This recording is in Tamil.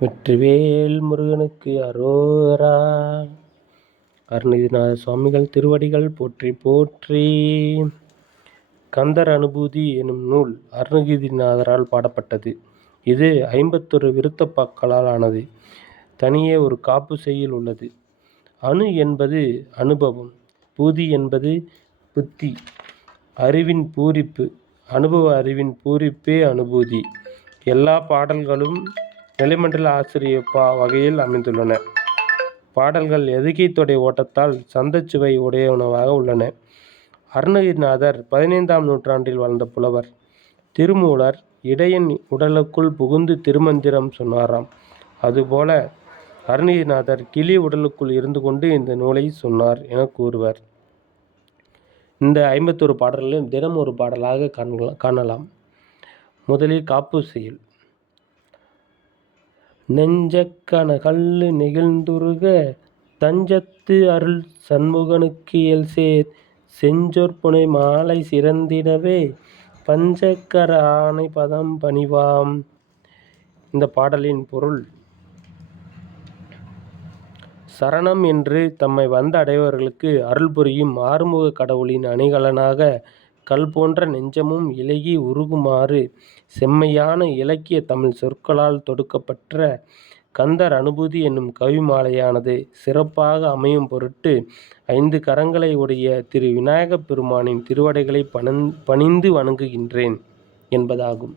வெற்றிவேல் முருகனுக்கு அரோகரா. அருணகிரிநாத சுவாமிகள் திருவடிகள் போற்றி போற்றி. கந்தர் அனுபூதி எனும் நூல் அருணகிரிநாதரால் பாடப்பட்டது. இது 51 விருத்தப்பாக்களால் ஆனது. தனியே ஒரு காப்பு செய்யுள் உள்ளது. அணு என்பது அனுபவம், பூதி என்பது புத்தி, அறிவின் பூரிப்பு. அனுபவ அறிவின் பூரிப்பே அனுபூதி. எல்லா பாடல்களும் நிலைமண்டல ஆசிரிய வகையில் அமைந்துள்ளன. பாடல்கள் எதுகை தொடை ஓட்டத்தால் சந்தச்சுவை உடையனவாக உள்ளன. அருணகிரிநாதர் 15ஆம் நூற்றாண்டில் வாழ்ந்த புலவர். திருமூலர் இடையன் உடலுக்குள் புகுந்து திருமந்திரம் சொன்னாராம். அதுபோல அருணகிரிநாதர் கிளி உடலுக்குள் இருந்து கொண்டு இந்த நூலை சொன்னார் என கூறுவர். இந்த 51 பாடல்களையும் தினம் ஒரு பாடலாக காணலாம். முதலில் காப்பு செய்யுள். நெஞ்சக்கனகல்லு நெகிழ்ந்துருக தஞ்சத்து அருள் சண்முகனுக்கு எல்சேர் செஞ்சொற்புனை மாலை சிறந்திடவே பஞ்சக்கர ஆனை பதம் பணிவாம். இந்த பாடலின் பொருள்: சரணம் என்று தம்மை வந்து அடைவர்களுக்கு அருள் புரியும் ஆறுமுக கடவுளின் அணிகலனாக கல் போன்ற நெஞ்சமும் இளகி உருகுமாறு செம்மையான இலக்கிய தமிழ் சொற்களால் தொடுக்கப்பெற்ற கந்தர் அனுபூதி என்னும் கவிமாலையானது சிறப்பாக அமையும் பொருட்டு 5 கரங்களை உடைய திரு விநாயகப் பெருமானின் திருவடிகளை பணிந்து வணங்குகின்றேன் என்பதாகும்.